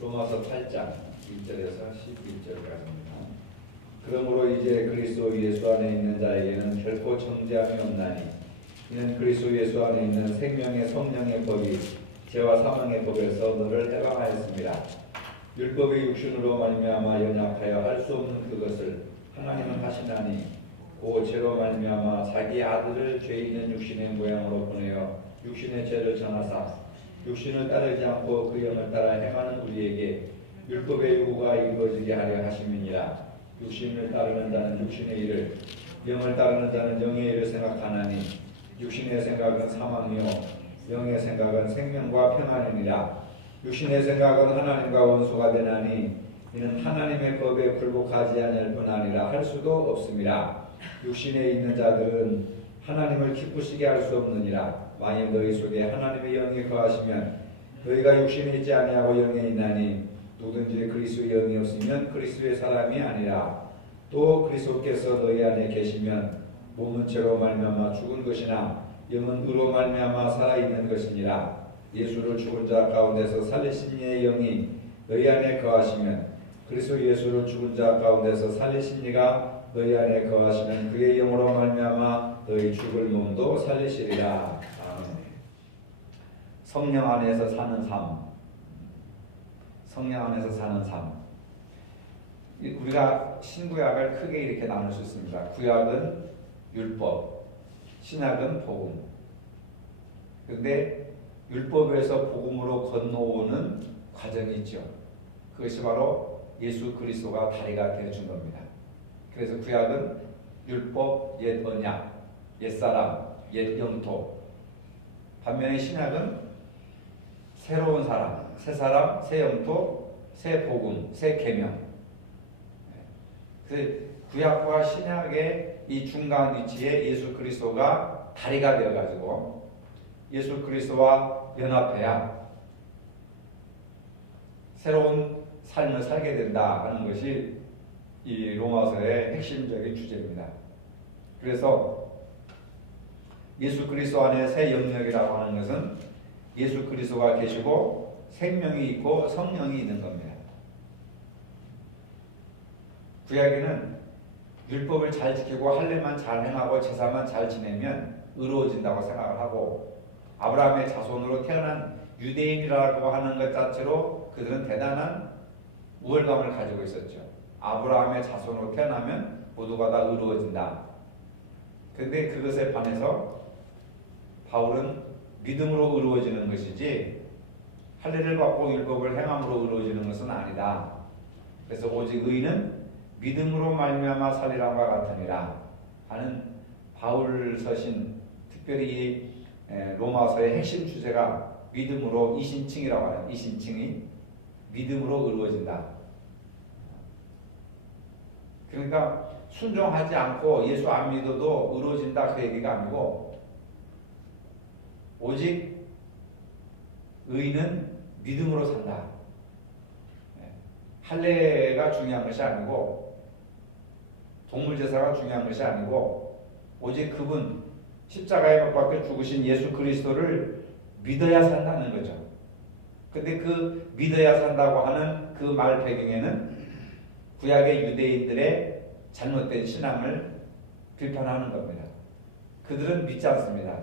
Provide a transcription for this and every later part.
로마서 8장 1절에서 11절까지입니다. 그러므로 이제 그리스도 예수 안에 있는 자에게는 결코 정죄함이 없나니 이는 그리스도 예수 안에 있는 생명의 성령의 법이 죄와 사망의 법에서 너를 해방하였습니다. 율법의 육신으로 말미암아 연약하여 할 수 없는 그것을 하나님은 하시나니 그 죄로 말미암아 자기 아들을 죄 있는 육신의 모양으로 보내어 육신의 죄를 전하사 육신을 따르지 않고 그 영을 따라 행하는 우리에게 율법의 요구가 이루어지게 하려 하심이니라. 육신을 따르는 자는 육신의 일을, 영을 따르는 자는 영의 일을 생각하나니 육신의 생각은 사망이요 영의 생각은 생명과 평안이니라. 육신의 생각은 하나님과 원수가 되나니 이는 하나님의 법에 굴복하지 않을 뿐 아니라 할 수도 없습니다. 육신에 있는 자들은 하나님을 기쁘시게 할 수 없느니라. 만일 너희 속에 하나님의 영이 거하시면 너희가 육신에 있지 아니하고 영에 있나니 누구든지 그리스도의 영이 없으면 그리스도의 사람이 아니라. 또 그리스도께서 너희 안에 계시면 몸은 죄로 말미암아 죽은 것이나 영은 의로 말미암아 살아있는 것이니라. 예수를 죽은 자 가운데서 살리신 이의 영이 너희 안에 거하시면 그리스도 예수를 죽은 자 가운데서 살리신 이가 너희 안에 거하시면 그의 영으로 말미암아 너희 죽을 몸도 살리시리라. 아멘. 성령 안에서 사는 삶. 성령 안에서 사는 삶. 우리가 신구약을 크게 이렇게 나눌 수 있습니다. 구약은 율법, 신약은 복음. 그런데 율법에서 복음으로 건너오는 과정이 있죠. 그것이 바로 예수 그리스도가 다리가 되어준 겁니다. 그래서 구약은 율법, 옛 언약, 옛사람, 옛 영토. 반면에 신약은 새로운 사람, 새 사람, 새 영토, 새 복음, 새 계명. 그 구약과 신약의 이 중간 위치에 예수 그리스도가 다리가 되어가지고 예수 그리스도와 연합해야 새로운 삶을 살게 된다 하는 것이 이 로마서의 핵심적인 주제입니다. 그래서 예수 그리스도 안에 새 영역이라고 하는 것은 예수 그리스도가 계시고 생명이 있고 성령이 있는 겁니다. 구약에는 율법을 잘 지키고 할례만 잘 행하고 제사만 잘 지내면 의로워진다고 생각을 하고 아브라함의 자손으로 태어난 유대인이라고 하는 것 자체로 그들은 대단한 우월감을 가지고 있었죠. 아브라함의 자손으로 태어나면 모두가 다 의로워진다. 그런데 그것에 반해서 바울은 믿음으로 의로워지는 것이지 할례를 받고 율법을 행함으로 의로워지는 것은 아니다. 그래서 오직 의인은 믿음으로 말미암아 살리라과 같으니라 하는 바울 서신, 특별히 로마서의 핵심 주제가 믿음으로 이신칭이라고 하는, 이신칭이 믿음으로 의로워진다. 그러니까 순종하지 않고 예수 안 믿어도 의로워진다 그 얘기가 아니고 오직 의인은 믿음으로 산다. 할례가 중요한 것이 아니고 동물제사가 중요한 것이 아니고 오직 그분 십자가에 못 박혀 죽으신 예수 그리스도를 믿어야 산다는 거죠. 근데 그 믿어야 산다고 하는 그 말 배경에는 구약의 유대인들의 잘못된 신앙을 비판하는 겁니다. 그들은 믿지 않습니다.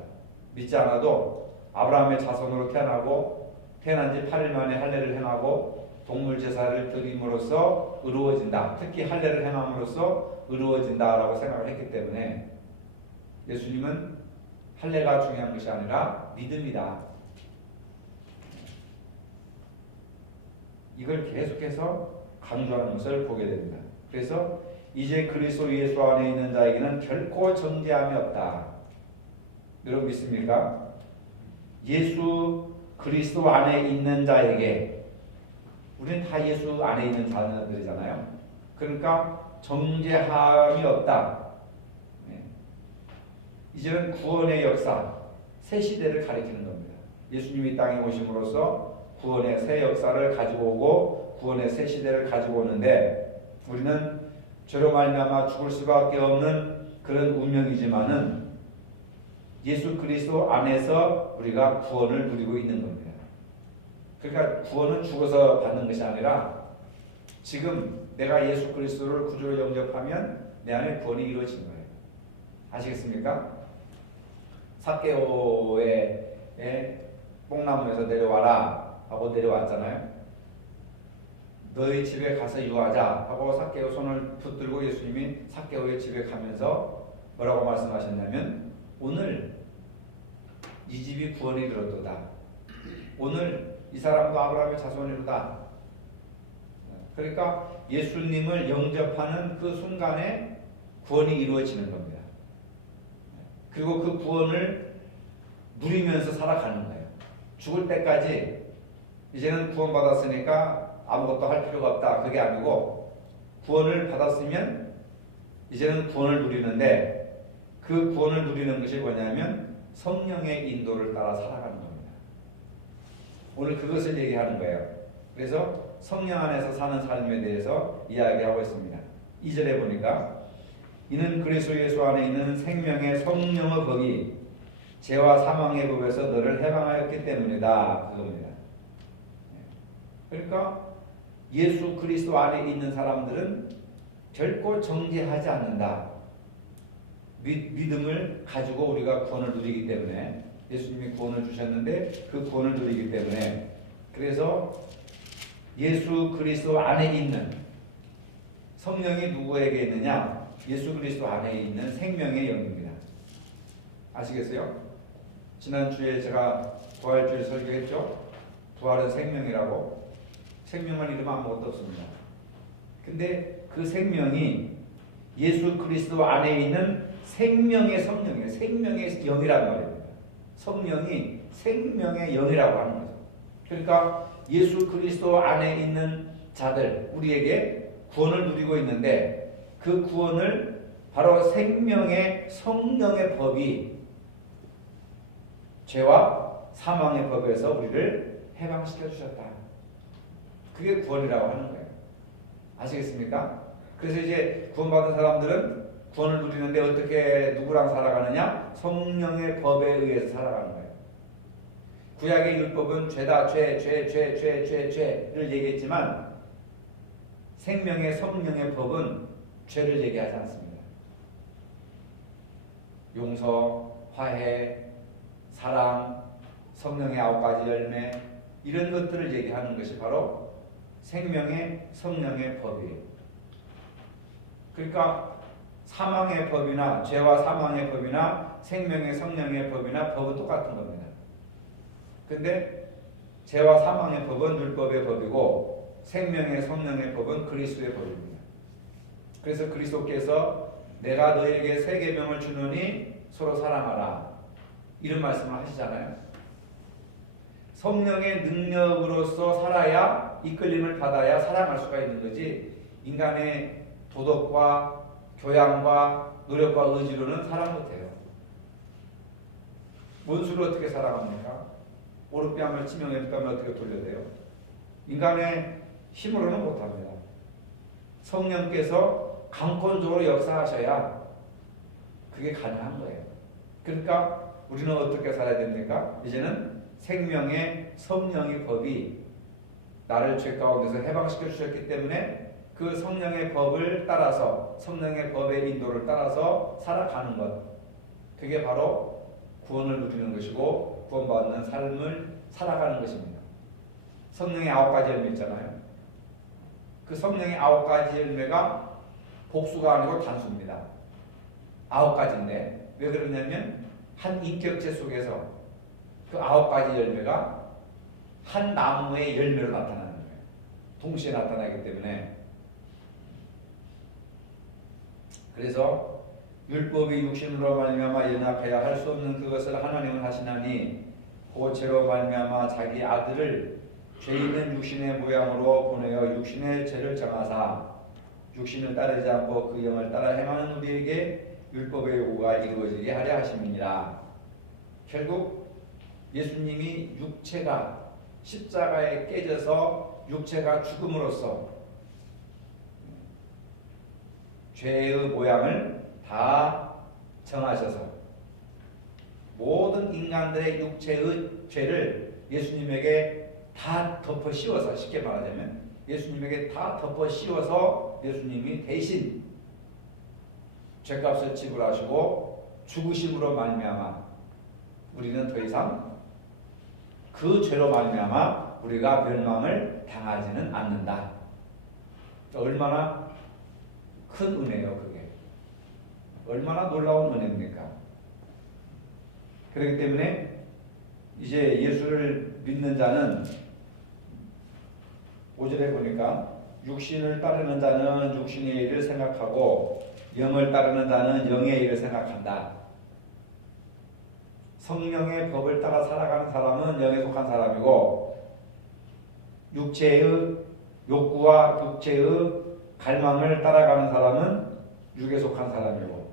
믿지 않아도 아브라함의 자손으로 태어나고 태어난 지 8일 만에 할례를 행하고 동물 제사를 드림으로써 의로워진다. 특히 할례를 행함으로써 의로워진다라고 생각을 했기 때문에 예수님은 할례가 중요한 것이 아니라 믿음이다. 이걸 계속해서 강조하는 것을 보게 됩니다. 그래서 이제 그리스도 예수 안에 있는 자에게는 결코 정죄함이 없다. 여러분 믿습니까? 예수 그리스도 안에 있는 자에게, 우리는 다 예수 안에 있는 자녀들이잖아요. 그러니까 정죄함이 없다. 이제는 구원의 역사, 새 시대를 가리키는 겁니다. 예수님이 땅에 오심으로써 구원의 새 역사를 가지고 오고 구원의 새 시대를 가지고 오는데 우리는 죄로 말미암아 죽을 수밖에 없는 그런 운명이지만은 예수 그리스도 안에서 우리가 구원을 누리고 있는 겁니다. 그러니까 구원은 죽어서 받는 것이 아니라 지금 내가 예수 그리스도를 구주로 영접하면 내 안에 구원이 이루어진 거예요. 아시겠습니까? 삭개오의 뽕나무에서 내려와라 하고 내려왔잖아요. 너희 집에 가서 유하자 하고 삭개오 손을 붙들고 예수님이 삭개오의 집에 가면서 뭐라고 말씀하셨냐면, 오늘 이 집이 구원이 이르렀도다. 오늘 이 사람도 아브라함의 자손이로다. 그러니까 예수님을 영접하는 그 순간에 구원이 이루어지는 겁니다. 그리고 그 구원을 누리면서 살아가는 거예요. 죽을 때까지 이제는 구원받았으니까 아무것도 할 필요가 없다, 그게 아니고, 구원을 받았으면 이제는 구원을 누리는데, 그 구원을 누리는 것이 뭐냐면 성령의 인도를 따라 살아가는 겁니다. 오늘 그것을 얘기하는 거예요. 그래서 성령 안에서 사는 삶에 대해서 이야기하고 있습니다. 2절에 보니까 이는 그리스도 예수 안에 있는 생명의 성령의 법이 죄와 사망의 법에서 너를 해방하였기 때문이다, 그겁니다. 그러니까 예수 그리스도 안에 있는 사람들은 결코 정죄하지 않는다. 믿음을 가지고 우리가 구원을 누리기 때문에, 예수님이 구원을 주셨는데 그 구원을 누리기 때문에, 그래서 예수 그리스도 안에 있는 성령이 누구에게 있느냐? 예수 그리스도 안에 있는 생명의 영입니다. 아시겠어요? 지난주에 제가 부활주일 설교했죠? 부활은 생명이라고. 생명만 잃으면 아무것도 없습니다. 근데 그 생명이 예수 그리스도 안에 있는 생명의 성령이에요. 생명의 영이란 말입니다. 성령이 생명의 영이라고 하는 거죠. 그러니까 예수 그리스도 안에 있는 자들, 우리에게 구원을 누리고 있는데, 그 구원을 바로 생명의 성령의 법이 죄와 사망의 법에서 우리를 해방시켜 주셨다. 그게 구원이라고 하는 거예요. 아시겠습니까? 그래서 이제 구원받은 사람들은 구원을 누리는데 어떻게 누구랑 살아가느냐? 성령의 법에 의해서 살아가는 거예요. 구약의 율법은 죄다, 죄를 얘기했지만 생명의 성령의 법은 죄를 얘기하지 않습니다. 용서, 화해, 사랑, 성령의 9가지 열매, 이런 것들을 얘기하는 것이 바로 생명의 성령의 법이에요. 그러니까 사망의 법이나 죄와 사망의 법이나 생명의 성령의 법이나 법은 똑같은 겁니다. 근데 죄와 사망의 법은 율법의 법이고 생명의 성령의 법은 그리스도의 법입니다. 그래서 그리스도께서 내가 너에게 새 계명을 주노니 서로 사랑하라, 이런 말씀을 하시잖아요. 성령의 능력으로서 살아야, 이끌림을 받아야 사랑할 수가 있는 거지, 인간의 도덕과 교양과 노력과 의지로는 사랑 못해요. 원수를 어떻게 사랑합니까? 오른뺨을 치면 왼뺨을 어떻게 돌려대요? 인간의 힘으로는 못합니다. 성령께서 강권적으로 역사하셔야 그게 가능한 거예요. 그러니까 우리는 어떻게 살아야 됩니까? 이제는 생명의 성령의 법이 나를 죄 가운데서 해방시켜 주셨기 때문에 그 성령의 법을 따라서, 성령의 법의 인도를 따라서 살아가는 것, 그게 바로 구원을 누리는 것이고 구원받는 삶을 살아가는 것입니다. 성령의 9가지 열매 있잖아요. 그 성령의 9가지 열매가 복수가 아니고 단수입니다. 9가지인데 왜 그러냐면 한 인격체 속에서 그 9가지 열매가 한 나무의 열매로 나타나는 거예요. 동시에 나타나기 때문에. 그래서 율법이 육신으로 말미암아 연약하여 할 수 없는 그것을 하나님은 하시나니 그 죄로 말미암아 자기 아들을 죄 있는 육신의 모양으로 보내어 육신의 죄를 정하사 육신을 따르지 않고 그 영을 따라 행하는 우리에게 율법의 요구가 이루어지게 하려 하심이니라. 결국 예수님이 육체가 십자가에 깨져서 육체가 죽음으로써 죄의 모양을 다 정하셔서 모든 인간들의 육체의 죄를 예수님에게 다 덮어 씌워서, 쉽게 말하자면 예수님에게 다 덮어 씌워서 예수님이 대신 죄값을 지불하시고 죽으심으로 말미암아 우리는 더 이상 그 죄로 말미암아 우리가 멸망을 당하지는 않는다. 얼마나 큰 은혜요, 그게. 얼마나 놀라운 은혜입니까? 그렇기 때문에 이제 예수를 믿는 자는 5절에 보니까 육신을 따르는 자는 육신의 일을 생각하고 영을 따르는 자는 영의 일을 생각한다. 성령의 법을 따라 살아가는 사람은 영에 속한 사람이고 육체의 욕구와 육체의 갈망을 따라가는 사람은 육에 속한 사람이고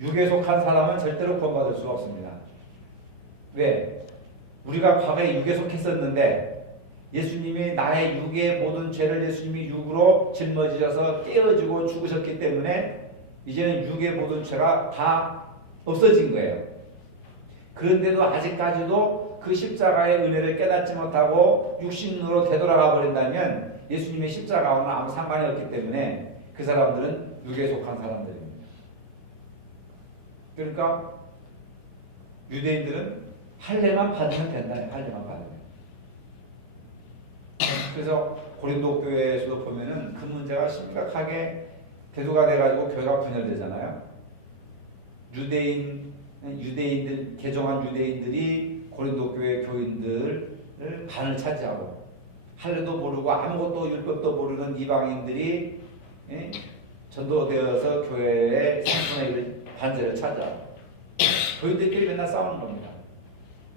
육에 속한 사람은 절대로 구원받을 수가 없습니다. 왜? 우리가 과거에 육에 속했었는데 예수님이 나의 육의 모든 죄를 예수님이 육으로 짊어지셔서 깨어지고 죽으셨기 때문에 이제는 육의 모든 죄가 다 없어진 거예요. 그런데도 아직까지도 그 십자가의 은혜를 깨닫지 못하고 육신으로 되돌아가 버린다면 예수님의 십자가와는 아무 상관이 없기 때문에 그 사람들은 육에 속한 사람들입니다. 그러니까 유대인들은 할례만 받으면 된다. 할례만 받으면. 그래서 고린도 교회에서도 보면은 그 문제가 심각하게 대두가 돼가지고 교회가 분열되잖아요. 유대인들 개종한 유대인들이 고린도 교회 교인들을 반을 차지하고 할례도 모르고 아무것도 율법도 모르는 이방인들이 전도되어서 교회의 3분의 1 반제를 차지하고 교인들끼리 맨날 싸우는 겁니다.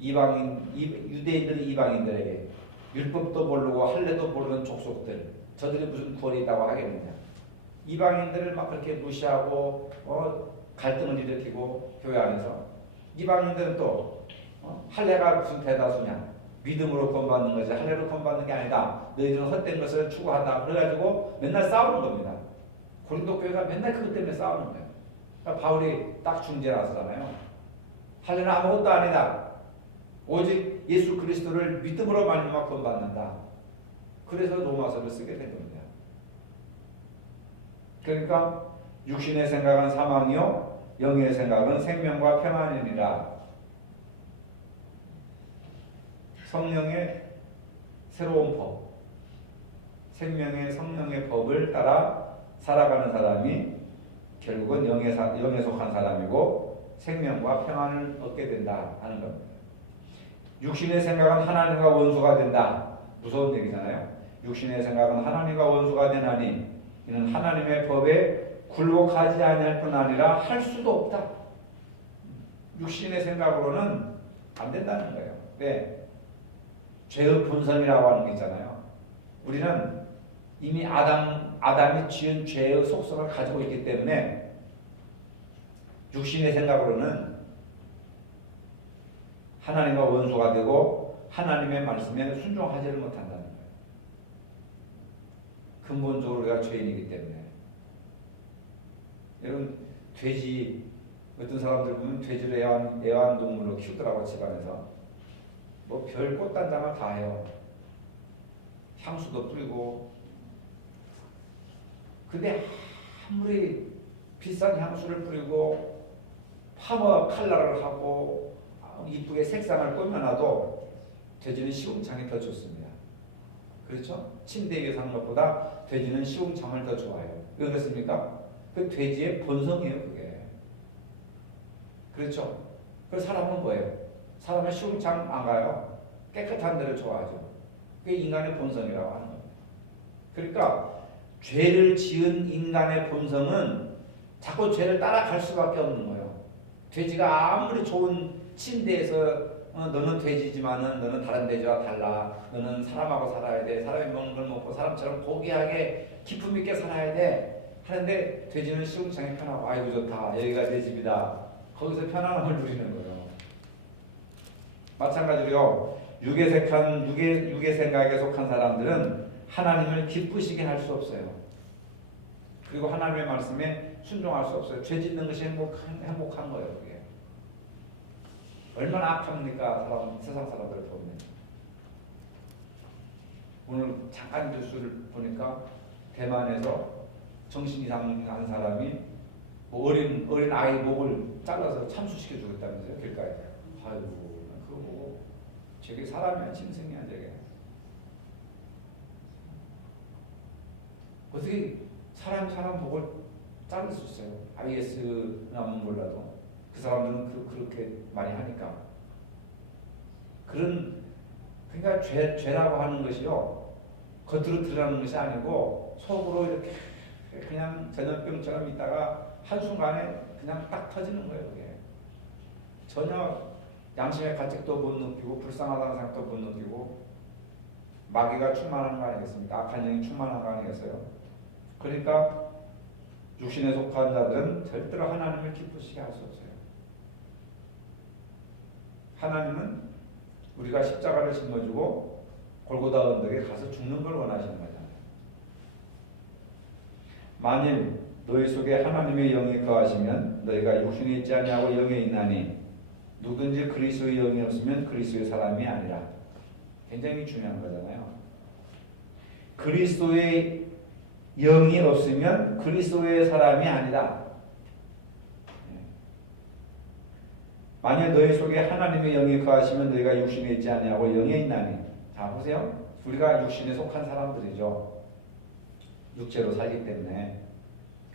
유대인들은 이방인들에게 율법도 모르고 할례도 모르는 족속들, 저들이 무슨 구원이 있다고 하겠느냐. 이방인들을 막 그렇게 무시하고 갈등을 일으키고 교회 안에서 이방인들은 또 할례가 무슨 대다수냐. 믿음으로 구원받는 것이 할례로 구원받는 게 아니다. 너희들은 헛된 것을 추구한다. 그래가지고 맨날 싸우는 겁니다. 고린도 교회가 맨날 그것 때문에 싸우는 거예요. 그러니까 바울이 딱 중재 나서잖아요. 할례는 아무것도 아니다. 오직 예수 그리스도를 믿음으로 말미암아 구원받는다. 그래서 로마서를 쓰게 된 겁니다. 그러니까 육신의 생각은 사망이요 영의 생각은 생명과 평안이니라. 성령의 새로운 법, 성령의 법을 따라 살아가는 사람이 결국은 영에 속한 사람이고 생명과 평안을 얻게 된다 하는 겁니다. 육신의 생각은 하나님과 원수가 된다. 무서운 얘기잖아요. 육신의 생각은 하나님과 원수가 되나니 이는 하나님의 법에 굴복하지 아니할 뿐 아니라 할 수도 없다. 육신의 생각으로는 안 된다는 거예요. 왜? 죄의 본성이라고 하는 게 있잖아요. 우리는 이미 아담이 지은 죄의 속성을 가지고 있기 때문에 육신의 생각으로는 하나님과 원수가 되고 하나님의 말씀에 순종하지를 못한다는 거예요. 근본적으로 우리가 죄인이기 때문에. 여러분 돼지 어떤 사람들 보면 돼지를 애완동물로 키우더라고 집안에서. 뭐 별 꽃단장을 다 해요. 향수도 뿌리고. 근데 아무리 비싼 향수를 뿌리고 파머 칼라를 하고 이쁘게 색상을 꾸며놔도 돼지는 시궁창이 더 좋습니다. 그렇죠? 침대 위에 사는 것보다 돼지는 시궁창을 더 좋아해요. 왜 그렇습니까? 그 돼지의 본성이에요, 그게. 그렇죠? 그 사람은 뭐예요? 사람은 시궁창 안 가요. 깨끗한 데를 좋아하죠. 그게 인간의 본성이라고 하는 겁니다. 그러니까 죄를 지은 인간의 본성은 자꾸 죄를 따라갈 수밖에 없는 거예요. 돼지가 아무리 좋은 침대에서 너는 돼지지만은 너는 다른 돼지와 달라. 너는 사람하고 살아야 돼. 사람이 먹는 걸 먹고 사람처럼 고귀하게 기품 있게 살아야 돼. 하는데 돼지는 시궁창이 편하고 아이고 좋다. 여기가 내 집이다. 거기서 편안함을 누리는 거예요. 마찬가지로 육의 생각에 속한 사람들은 하나님을 기쁘시게 할 수 없어요. 그리고 하나님의 말씀에 순종할 수 없어요. 죄 짓는 것이 행복한 거예요. 그게. 얼마나 악합니까? 세상 사람들을 보면. 오늘 잠깐 뉴스를 보니까 대만에서 정신 이상한 사람이 뭐 어린 아이 목을 잘라서 참수시켜 주겠다면서요, 길가에. 아이고, 그거 뭐 저게 사람이야, 짐승이야, 저게. 어떻게 사람 목을 자를 수 있어요? IS는 몰라도 그 사람들은 그렇게 많이 하니까. 그러니까 죄라고 하는 것이요, 겉으로 드러나는 것이 아니고 속으로 이렇게 그냥 전염병처럼 있다가 한순간에 그냥 딱 터지는 거예요. 그게 전혀 양심의 가책도 못 느끼고 불쌍하다는 생각도 못 느끼고 마귀가 충만한 거 아니겠습니까? 악한 영이 충만한 거 아니겠어요? 그러니까 육신에 속한 자들은 절대로 하나님을 기쁘시게 할 수 없어요. 하나님은 우리가 십자가를 짊어지고 골고다 언덕에 가서 죽는 걸 원하시는 거잖아요. 만일 너희 속에 하나님의 영이 거하시면 너희가 육신에 있지 아니하고 영에 있나니 누구든지 그리스도의 영이 없으면 그리스도의 사람이 아니라. 굉장히 중요한 거잖아요. 그리스도의 영이 없으면 그리스도의 사람이 아니다. 만일 너희 속에 하나님의 영이 거하시면 너희가 육신에 있지 아니하고 영에 있나니. 자, 보세요. 우리가 육신에 속한 사람들이죠. 육체로 살기 때문에.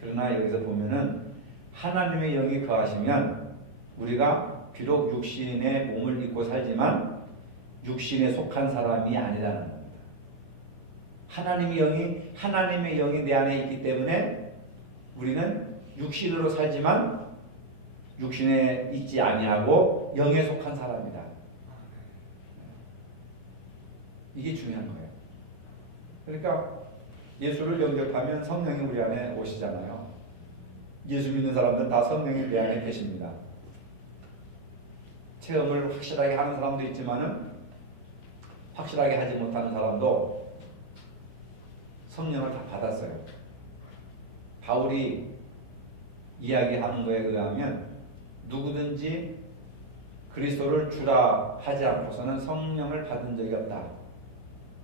그러나 여기서 보면은 하나님의 영이 거하시면 우리가 비록 육신의 몸을 입고 살지만 육신에 속한 사람이 아니라는 겁니다. 하나님의 영이 내 안에 있기 때문에 우리는 육신으로 살지만 육신에 있지 아니하고 영에 속한 사람이다. 이게 중요한 거예요. 그러니까 예수를 영접하면 성령이 우리 안에 오시잖아요. 예수 믿는 사람들은 다 성령이 내 안에 계십니다. 체험을 확실하게 하는 사람도 있지만은 확실하게 하지 못하는 사람도 성령을 다 받았어요. 바울이 이야기하는 거에 의하면 누구든지 그리스도를 주라 하지 않고서는 성령을 받은 적이 없다.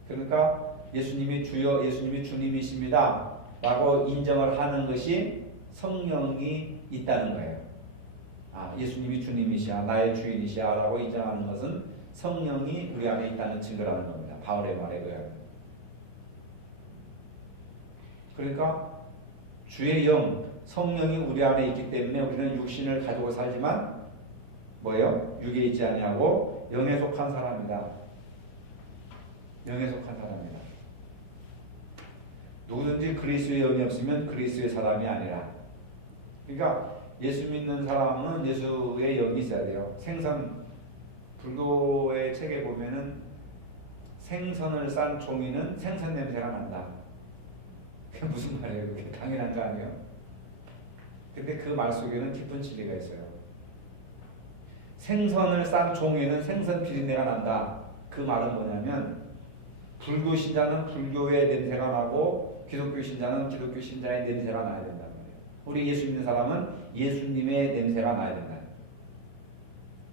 그러니까 예수님이 주여, 예수님이 주님이십니다 라고 인정을 하는 것이 성령이 있다는 거예요. 아, 예수님이 주님이시야, 나의 주인이시야 라고 인정하는 것은 성령이 우리 안에 있다는 증거라는 겁니다. 바울의 말에 의하면. 그러니까 주의 영, 성령이 우리 안에 있기 때문에 우리는 육신을 가지고 살지만 뭐예요? 육에 있지 아니하고 영에 속한 사람이다. 영에 속한 사람이다. 누구든지 그리스도의 영이 없으면 그리스도의 사람이 아니라. 그러니까 예수 믿는 사람은 예수의 영이 있어야 돼요. 생선, 불교의 책에 보면은 생선을 싼 종이는 생선 냄새가 난다. 그게 무슨 말이에요? 그게 당연한 거 아니에요? 근데 그 말 속에는 깊은 진리가 있어요. 생선을 싼 종이는 생선 비린내가 난다. 그 말은 뭐냐면 불교 신자는 불교의 냄새가 나고 기독교 신자는 기독교 신자의 냄새가 나야 된다는 거예요. 우리 예수 믿는 사람은 예수님의 냄새가 나야 된다.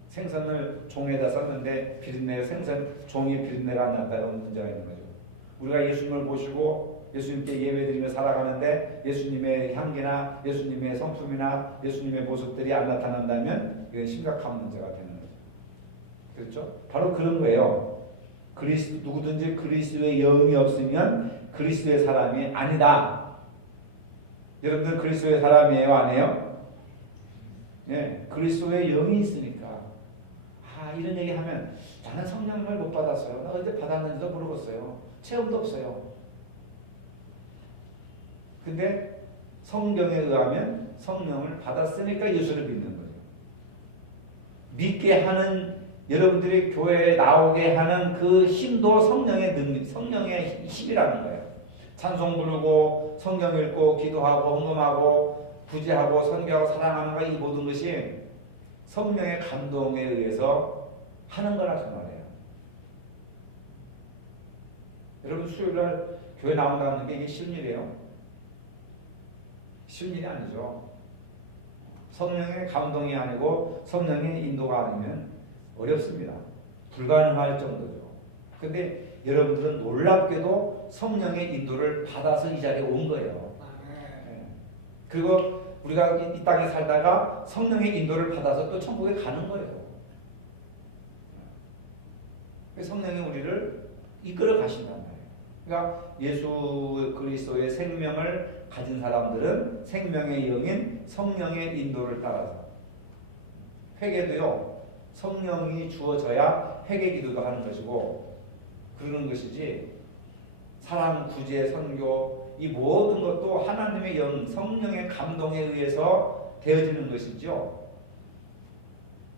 생선을 종에다 쌌는데 생선 종이 비린내가 안 난다. 이런 문제가 있는 거죠. 우리가 예수님을 모시고 예수님께 예배드리며 살아가는데 예수님의 향기나 예수님의 성품이나 예수님의 모습들이 안 나타난다면 이건 심각한 문제가 되는 거죠. 그렇죠? 바로 그런 거예요. 누구든지 그리스도의 영이 없으면 그리스도의 사람이 아니다. 여러분들 그리스도의 사람이에요, 아니에요? 네, 그리스도의 영이 있으니까. 이런 얘기 하면 나는 성령을 못 받았어요. 나 언제 받았는지도 모르겠어요. 체험도 없어요. 근데 성경에 의하면 성령을 받았으니까 예수를 믿는 거죠. 믿게 하는, 여러분들이 교회에 나오게 하는 그 힘도 성령의 힘이라는 거예요. 찬송 부르고 성경 읽고 기도하고 헌금하고 구제하고 선교하고 사랑하는 거, 이 모든 것이 성령의 감동에 의해서 하는 거라 그 말이에요. 여러분 수요일날 교회 나온다는 게 이게 쉬운 일이에요? 쉬운 일이 아니죠. 성령의 감동이 아니고 성령의 인도가 아니면 어렵습니다. 불가능할 정도죠. 근데 여러분들은 놀랍게도 성령의 인도를 받아서 이 자리에 온 거예요. 그리고 우리가 이 땅에 살다가 성령의 인도를 받아서 또 천국에 가는 거예요. 성령이 우리를 이끌어 가신단 말이에요. 그러니까 예수 그리스도의 생명을 가진 사람들은 생명의 영인 성령의 인도를 따라서 회개도요, 성령이 주어져야 회개 기도도 하는 것이고 그러는 것이지, 사랑, 구제, 선교 이 모든 것도 하나님의 영, 성령의 감동에 의해서 되어지는 것이죠.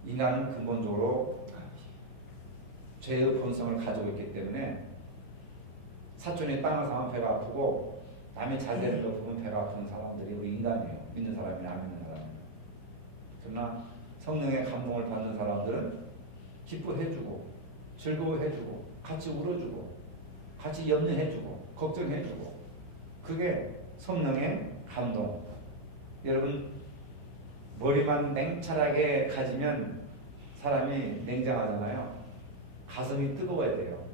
인간은 근본적으로 죄의 본성을 가지고 있기 때문에 사촌이 땅을 사면 배가 아프고 남이 잘 되는 거 보면 배가 아픈 사람들이 우리 인간이에요. 믿는 사람이나 안 믿는 사람이나. 그러나 성령의 감동을 받는 사람들은 기뻐해주고 즐거워해주고 같이 울어주고 같이 염려해주고 걱정해주고, 그게 성령의 감동. 여러분, 머리만 냉철하게 가지면 사람이 냉정하잖아요. 가슴이 뜨거워야 돼요.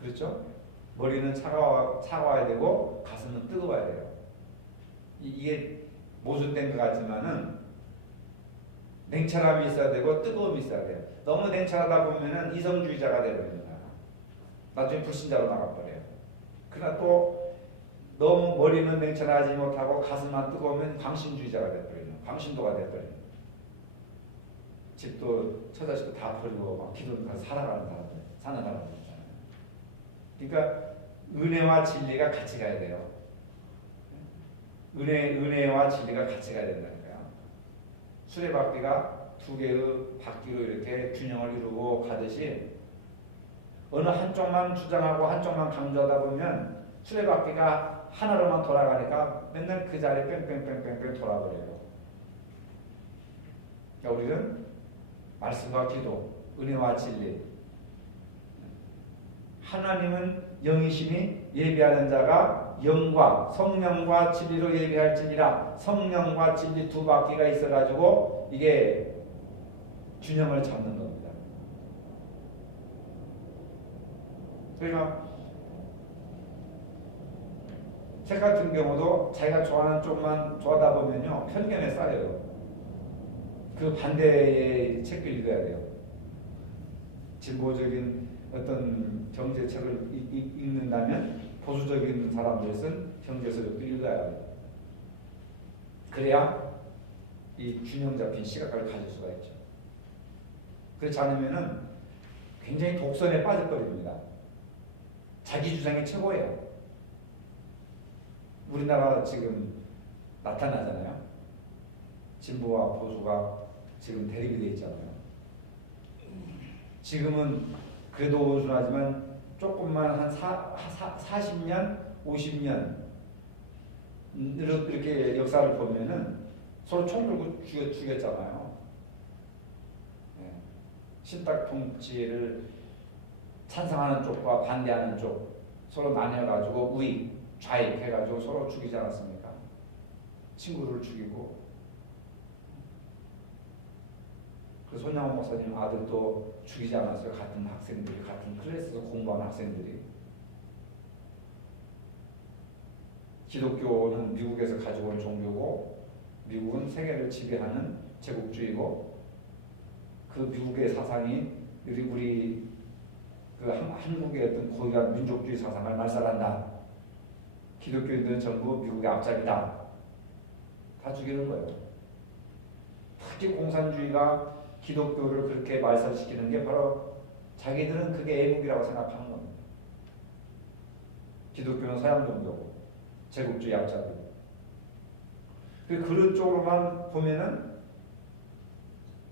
그렇죠? 머리는 차가워야 되고 가슴은 뜨거워야 돼요. 이게 모순된 것 같지만은 냉철함이 있어야 되고 뜨거움이 있어야 돼요. 너무 냉철하다 보면은 이성주의자가 되어버립니다. 나중에 불신자로 나가버려요. 그러나 또 너무 머리는 냉철하지 못하고 가슴만 뜨거우면 광신주의자가 되어버리는, 광신도가 되어버리는. 집도 처자식도 다 버리고 막 기도는 가서 살아가는 사람들, 사는 사람들 있잖아요. 그러니까 은혜와 진리가 같이 가야 돼요. 은혜와 진리가 같이 가야 된다니까요. 수레바퀴가 두 개의 바퀴로 이렇게 균형을 이루고 가듯이 어느 한쪽만 주장하고 한쪽만 강조하다 보면 수레바퀴가 하나로만 돌아가니까 맨날 그 자리에 뺑뺑뺑뺑뺑 돌아버려요. 그러니까 우리는 말씀과 기도, 은혜와 진리. 하나님은 영이시니 예비하는 자가 영과 성령과 진리로 예비할지니라. 성령과 진리 두 바퀴가 있어가지고 이게 균형을 잡는 겁니다. 그러니까 책 같은 경우도 자기가 좋아하는 쪽만 좋아하다 보면요, 편견에 쌓여요. 그 반대의 책도 읽어야 돼요. 진보적인 어떤 경제책을 읽는다면 보수적인 사람들이 쓴 경제서적도 읽어야 돼요. 그래야 이 균형 잡힌 시각을 가질 수가 있죠. 그렇지 않으면은 굉장히 독선에 빠져버립니다. 자기 주장이 최고예요. 우리나라 지금 나타나잖아요. 진보와 보수가 지금 대립이 되어 있잖아요. 지금은 그래도 온순하지만 조금만 한 40년, 50년 이렇게 역사를 보면은 서로 총 들고 죽였잖아요. 신탁 통치를 찬성하는 쪽과 반대하는 쪽 서로 나뉘어가지고 우익, 좌익 해가지고 서로 죽이지 않았습니까? 친구를 죽이고. 그 손양호 목사님 아들도 죽이지 않았어요. 같은 학생들이, 같은 클래스에서 공부하는 학생들이. 기독교는 미국에서 가지고 온 종교고 미국은 세계를 지배하는 제국주의고, 그 미국의 사상이 우리 그 한국의 어떤 고유한 민족주의 사상을 말살한다. 기독교인들은 전부 미국의 앞잡이다. 다 죽이는 거예요. 특히 공산주의가 기독교를 그렇게 말살시키는 게 바로 자기들은 그게 애국이라고 생각하는 겁니다. 기독교는 서양 종교고 제국주의 앞잡이고. 그런 쪽으로만 보면은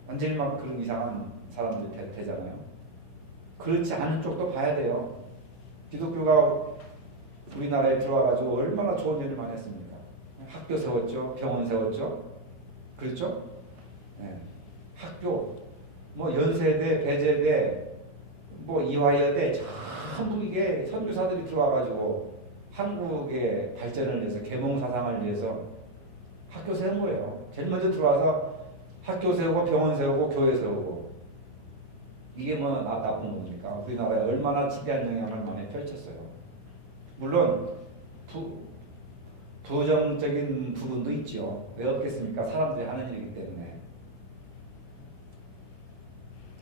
완전히 막 그런 이상한 사람들이 되잖아요. 그렇지 않은 쪽도 봐야 돼요. 기독교가 우리나라에 들어와가지고 얼마나 좋은 일을 많이 했습니까? 학교 세웠죠. 병원 세웠죠. 그렇죠? 네. 학교, 뭐 연세대, 배제대, 뭐 이화여대 전부 이게 선교사들이 들어와가지고 한국의 발전을 위해서, 계몽 사상을 위해서 학교 세운 거예요. 제일 먼저 들어와서 학교 세우고 병원 세우고 교회 세우고 이게 뭐 나쁜 겁니까? 우리나라에 얼마나 지대한 영향을 많이 펼쳤어요. 물론 부정적인 부분도 있죠. 왜 없겠습니까? 사람들이 하는 일이기 때문에.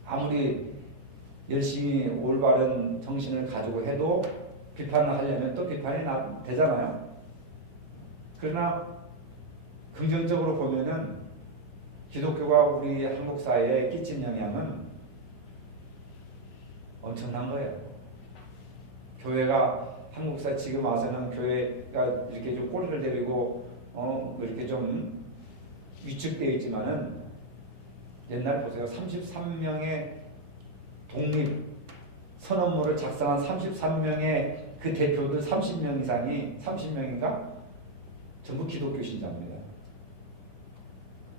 아무리 열심히 올바른 정신을 가지고 해도 비판을 하려면 또 비판이 되잖아요. 그러나 긍정적으로 보면은 기독교가 우리 한국 사회에 끼친 영향은 엄청난 거예요. 교회가 한국 사회 지금 와서는 교회가 이렇게 좀 꼬리를 내리고 이렇게 좀 위축되어 있지만은 옛날 보세요. 33명의 독립 선언문을 작성한 33명의 그 대표들 30명 이상이 30명인가 전부 기독교 신자입니다.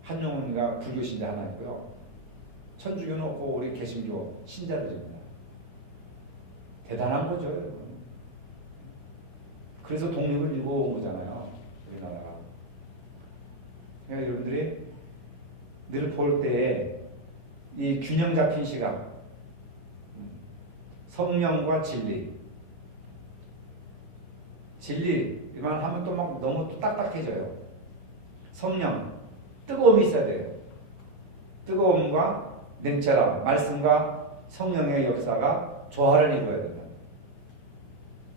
한용운이가 불교 신자 하나 있고요. 천주교는 없고 우리 개신교 신자들입니다. 대단한 거죠, 여러분. 그래서 독립을 이루어온 거잖아요, 우리나라가. 그러니까 여러분들이 늘 볼 때에 이 균형 잡힌 시각, 성령과 진리만 하면 또 막 너무 또 딱딱해져요. 성령, 뜨거움이 있어야 돼요. 뜨거움과 냉철함, 말씀과 성령의 역사가 조화를 이루어야 된다.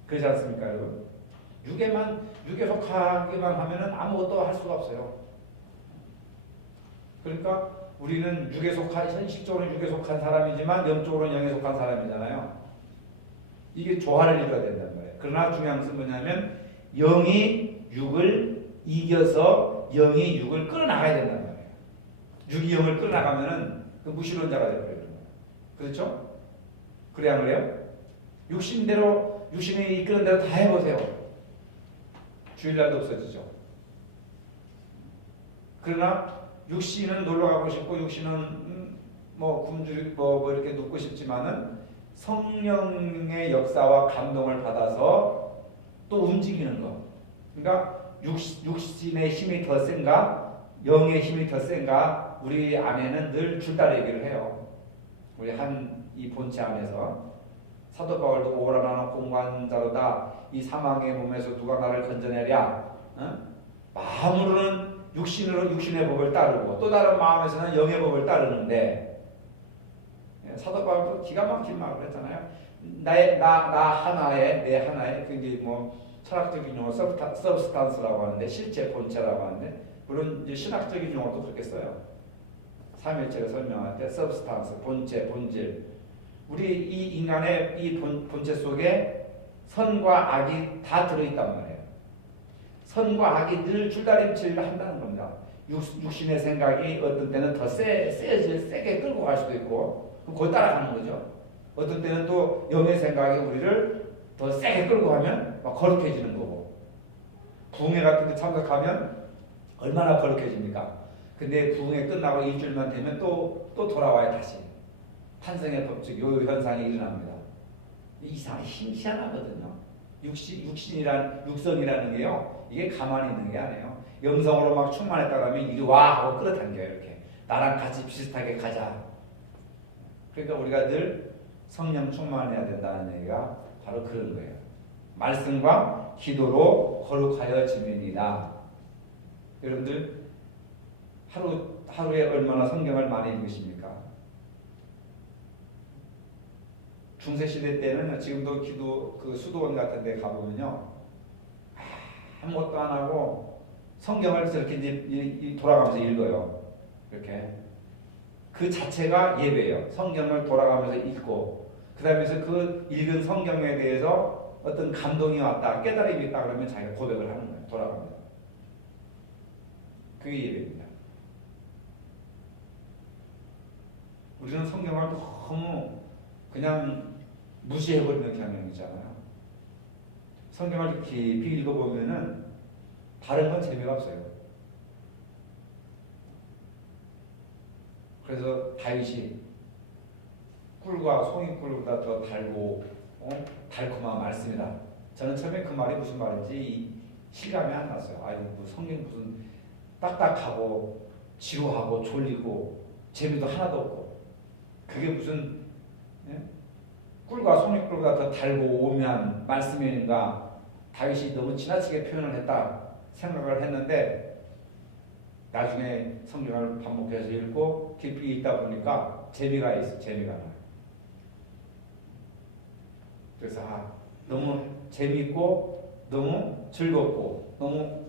그렇지 않습니까, 여러분? 육에 속하기만 하면은 아무것도 할 수가 없어요. 그러니까 우리는 현실적으로 육에 속한 사람이지만 영적으로는 영에 속한 사람이잖아요. 이게 조화를 이루어야 된다는 거예요. 그러나 중요한 것은 뭐냐면 영이 육을 이겨서 영이 육을 끌어나가야 된다는 거예요. 육이 영을 끌어나가면은 그 무신론자가 되버리는 거예요. 그렇죠? 그래 안 그래요? 육신이 이끄는 대로 다 해보세요. 주일날도 없어지죠. 그러나 육신은 놀러 가고 싶고 육신은 뭐 이렇게 눕고 싶지만은 성령의 역사와 감동을 받아서 또 움직이는 거. 그러니까 육신의 힘이 더 센가 영의 힘이 더 센가 우리 안에는 늘 줄다리 얘기를 해요. 우리 이 본체 안에서 사도 바울도 오라 나는 공고한 자로다. 이 사망의 몸에서 누가 나를 건져내랴. 마음으로는 육신의 법을 따르고 또 다른 마음에서는 영의 법을 따르는데 사도 바울도 기가 막힌 말을 했잖아요. 내 하나에 그게 뭐 철학적인 용어 서브스탄스라고 하는데 실제 본체라고 하는데 물론 이제 신학적인 용어도 그렇게 써요. 삼일체를 설명할 때 서브스탄스, 본체, 본질. 우리 이 인간의 이 본체 속에 선과 악이 다 들어있단 말이에요. 선과 악이 늘 줄다림질을 한다는 겁니다. 육신의 생각이 어떤 때는 더 세게 끌고 갈 수도 있고 그걸 따라가는 거죠. 어떤 때는 또 영의 생각이 우리를 더 세게 끌고 가면 막 거룩해지는 거고 부흥회 같은 데 참석하면 얼마나 거룩해집니까? 근데 부흥회 끝나고 일주일만 되면 또 돌아와요. 다시 환생의 법칙 요 현상이 일어납니다. 희한하거든요. 육성이라는 게요. 이게 가만히 있는 게 아니에요. 영성으로 막 충만했다 그러면 이리 와 하고 끌어당겨요. 이렇게 나랑 같이 비슷하게 가자. 그러니까 우리가 늘 성령 충만해야 된다는 얘기가 바로 그런 거예요. 말씀과 기도로 거룩하여지느니라. 여러분들 하루에 얼마나 성경을 많이 읽으십니까? 중세시대 때는 지금도 수도원 같은 데 가보면요. 아무것도 안 하고 성경을 저렇게 이제 돌아가면서 읽어요. 이렇게. 그 자체가 예배예요. 성경을 돌아가면서 읽고 그 다음에서 그 읽은 성경에 대해서 어떤 감동이 왔다, 깨달음이 있다 그러면 자기가 고백을 하는 거예요. 돌아갑니다. 그게 예배입니다. 우리는 성경을 너무 그냥 무시해버리는 경향이잖아요. 성경을 깊이 읽어보면은 다른 건 재미가 없어요. 그래서 다윗이 꿀과 송이꿀보다 더 달고 달콤한 말씀이다. 저는 처음에 그 말이 무슨 말인지 실감이 안 났어요. 성경 무슨 딱딱하고 지루하고 졸리고 재미도 하나도 없고 그게 무슨 예? 꿀과 송이꿀보다 더 달고 오묘한 말씀인가 다윗이 너무 지나치게 표현을 했다 생각을 했는데 나중에 성경을 반복해서 읽고 깊이 읽다 보니까 재미가 있어. 재미가 나. 그래서 너무 재미있고 너무 즐겁고 너무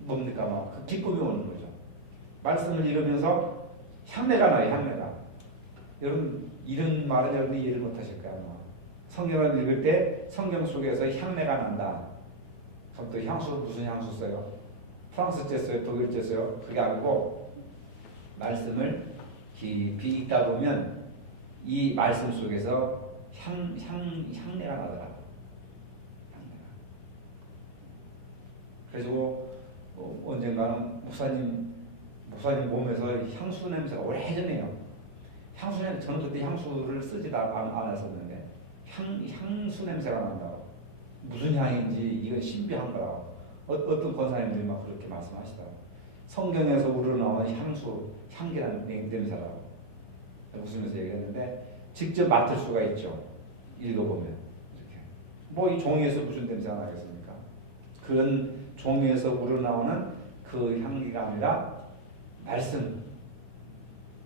뭡니까 막 기쁨이 오는 거죠. 말씀을 읽으면서 향내가 나요. 향내가. 여러분 이런 말은 여러분이 이해를 못하실 거야. 성경을 읽을 때 성경 속에서 향내가 난다. 그럼 또 향수 무슨 향수 써요? 프랑스제 써요? 독일제 써요? 그게 아니고 말씀을 깊이 읽다 보면 이 말씀 속에서 향내가 나더라고. 향내가. 그래서 언젠가는 목사님 몸에서 향수 냄새가 오래전에요. 향수 냄새, 저는 그때 향수를 쓰지도 않았었는데 향수 냄새가 난다고. 무슨 향인지 이건 신비한 거라고. 어떤 권사님들이 막 그렇게 말씀하시더라고. 성경에서 우러나온 향수, 향기라는 냄새라고. 웃으면서 얘기했는데 직접 맡을 수가 있죠. 읽어보면 이렇게. 뭐 이 종이에서 무슨 냄새가 나겠습니까? 그런 종이에서 우러나오는 그 향기가 아니라 말씀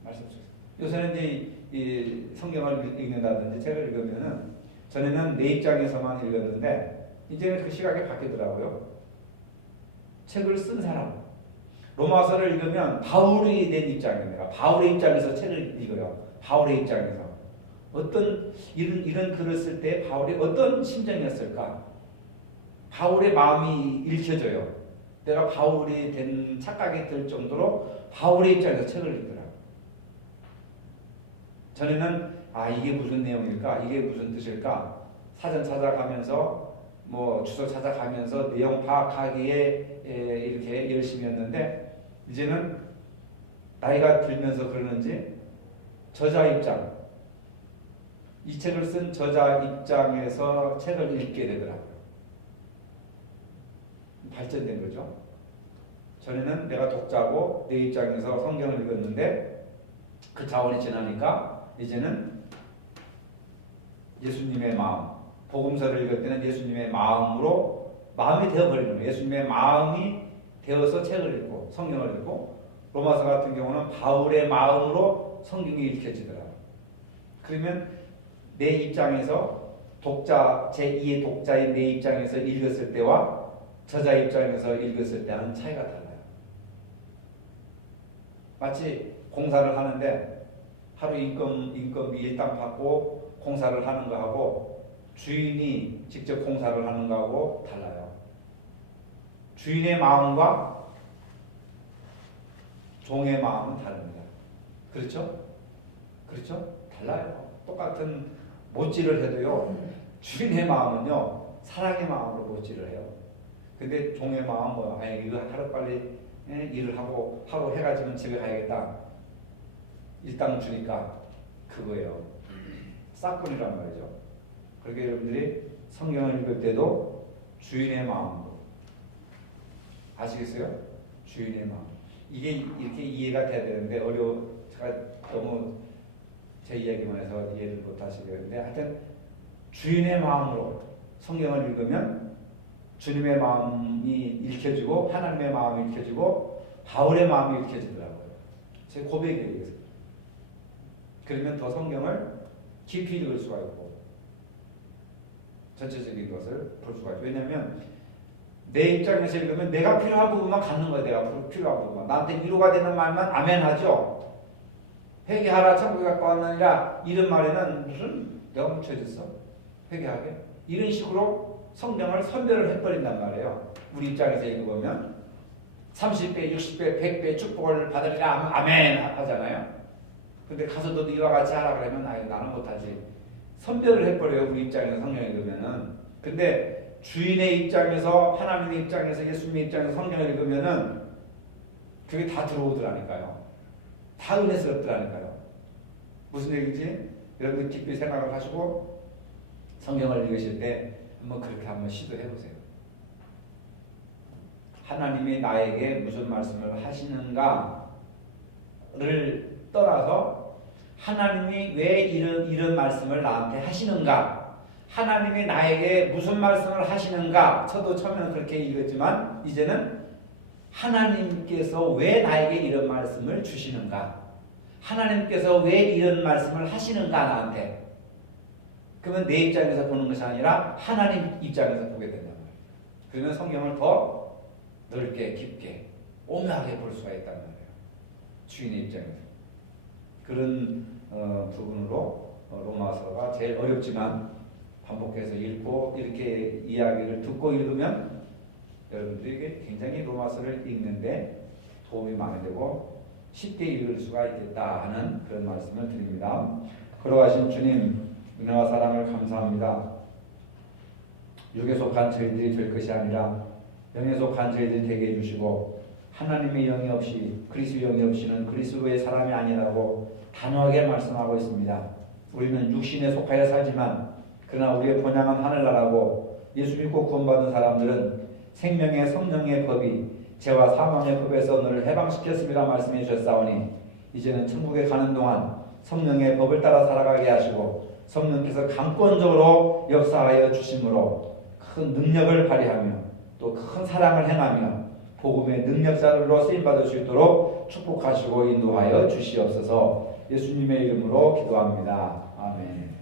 속에서. 요새는 이제 이 성경을 읽는다든지 책을 읽으면은 전에는 내 입장에서만 읽었는데 이제는 그 시각이 바뀌더라고요. 책을 쓴 사람. 로마서를 읽으면 바울이 된 입장이에요. 내가 바울의 입장에서 책을 읽어요. 바울의 입장에서. 어떤 이런 글을 쓸 때 바울이 어떤 심정이었을까? 바울의 마음이 읽혀져요. 내가 바울이 된 착각이 들 정도로 바울의 입장에서 책을 읽더라고요. 전에는 이게 무슨 내용일까? 이게 무슨 뜻일까? 사전 찾아가면서 주소 찾아가면서 내용 파악하기에 이렇게 열심히 했는데 이제는 나이가 들면서 그러는지 저자 입장, 이 책을 쓴 저자 입장에서 책을 읽게 되더라고요. 발전된 거죠. 전에는 내가 독자고 내 입장에서 성경을 읽었는데 그 차원이 지나니까 이제는 예수님의 마음, 복음서를 읽을 때는 예수님의 마음이 되어버리는 거예요. 예수님의 마음이 되어서 책을 읽고 성경을 읽고 로마서 같은 경우는 바울의 마음으로 성경이 읽혀지더라고요. 그러면 내 입장에서 독자, 제2의 독자인 내 입장에서 읽었을 때와 저자 입장에서 읽었을 때는 차이가 달라요. 마치 공사를 하는데 하루 인건비 일당 받고 공사를 하는 거하고 주인이 직접 공사를 하는 거하고 달라요. 주인의 마음과 종의 마음은 다릅니다. 그렇죠? 달라요. 똑같은 못질을 해도요. 주인의 마음은요. 사랑의 마음으로 못질을 해요. 근데 종의 마음은 이거 하루빨리 일을 하고 해가지고 집에 가야겠다. 일당 주니까 그거예요. 싹군이란 말이죠. 그렇게 여러분들이 성경을 읽을 때도 주인의 마음으로 아시겠어요? 주인의 마음. 이게 이렇게 이해가 돼야 되는데 제가 너무 제 이야기만 해서 이해를 못 하시겠는데 하여튼 주인의 마음으로 성경을 읽으면 주님의 마음이 읽혀지고 하나님의 마음이 읽혀지고 바울의 마음이 읽혀지더라고요. 제 고백이에요. 그러면 더 성경을 깊이 읽을 수가 있고 전체적인 것을 볼 수가 있고 왜냐하면 내 입장에서 읽으면 내가 필요한 부분만 갖는 거예요. 내가 필요한 부분만. 나한테 위로가 되는 말만 아멘 하죠. 회개하라 천국에 갖고 왔느니라 이런 말에는 무슨 내가 묻혀졌어? 회개하게? 이런 식으로 성경을 선별을 해버린단 말이에요. 우리 입장에서 읽어보면 30배, 60배, 100배 축복을 받으리라 아멘 하잖아요. 근데 가서 너도 이와 같이 하라 그러면 나는 못하지. 선별을 해버려요. 우리 입장에서 성경을 읽으면은. 근데 주인의 입장에서 하나님의 입장에서 예수님의 입장에서 성경을 읽으면은 그게 다 들어오더라니까요. 다 은혜스럽더라니까요. 무슨 얘기지? 여러분들 깊이 생각을 하시고 성경을 읽으실 때 한번 시도해 보세요. 하나님이 나에게 무슨 말씀을 하시는가를 떠나서 하나님이 왜 이런 말씀을 나한테 하시는가? 하나님이 나에게 무슨 말씀을 하시는가? 저도 처음에는 그렇게 읽었지만 이제는 하나님께서 왜 나에게 이런 말씀을 주시는가? 하나님께서 왜 이런 말씀을 하시는가 나한테? 그러면 내 입장에서 보는 것이 아니라 하나님 입장에서 보게 된단 말이에요. 그러면 성경을 더 넓게 깊게 오묘하게 볼 수가 있단 말이에요. 주인의 입장에서. 그런 부분으로 로마서가 제일 어렵지만 반복해서 읽고 이렇게 이야기를 듣고 읽으면 여러분들에게 굉장히 로마서를 읽는데 도움이 많이 되고 쉽게 읽을 수가 있겠다 하는 그런 말씀을 드립니다. 걸어가신 주님 은혜와 사랑을 감사합니다. 육에 속한 저희들이 될 것이 아니라 영에 속한 저희들이 되게 해주시고 하나님의 영이 없이 그리스도의 영이 없이는 그리스도의 사람이 아니라고 단호하게 말씀하고 있습니다. 우리는 육신에 속하여 살지만 그러나 우리의 본향은 하늘나라고 예수 믿고 구원받은 사람들은 생명의 성령의 법이 죄와 사망의 법에서 너를 해방시켰습니다 말씀해 주셨사오니 이제는 천국에 가는 동안 성령의 법을 따라 살아가게 하시고 성령께서 강권적으로 역사하여 주심으로 큰 능력을 발휘하며 또 큰 사랑을 행하며 복음의 능력자들로 쓰임받을 수 있도록 축복하시고 인도하여 주시옵소서. 예수님의 이름으로 기도합니다. 아멘.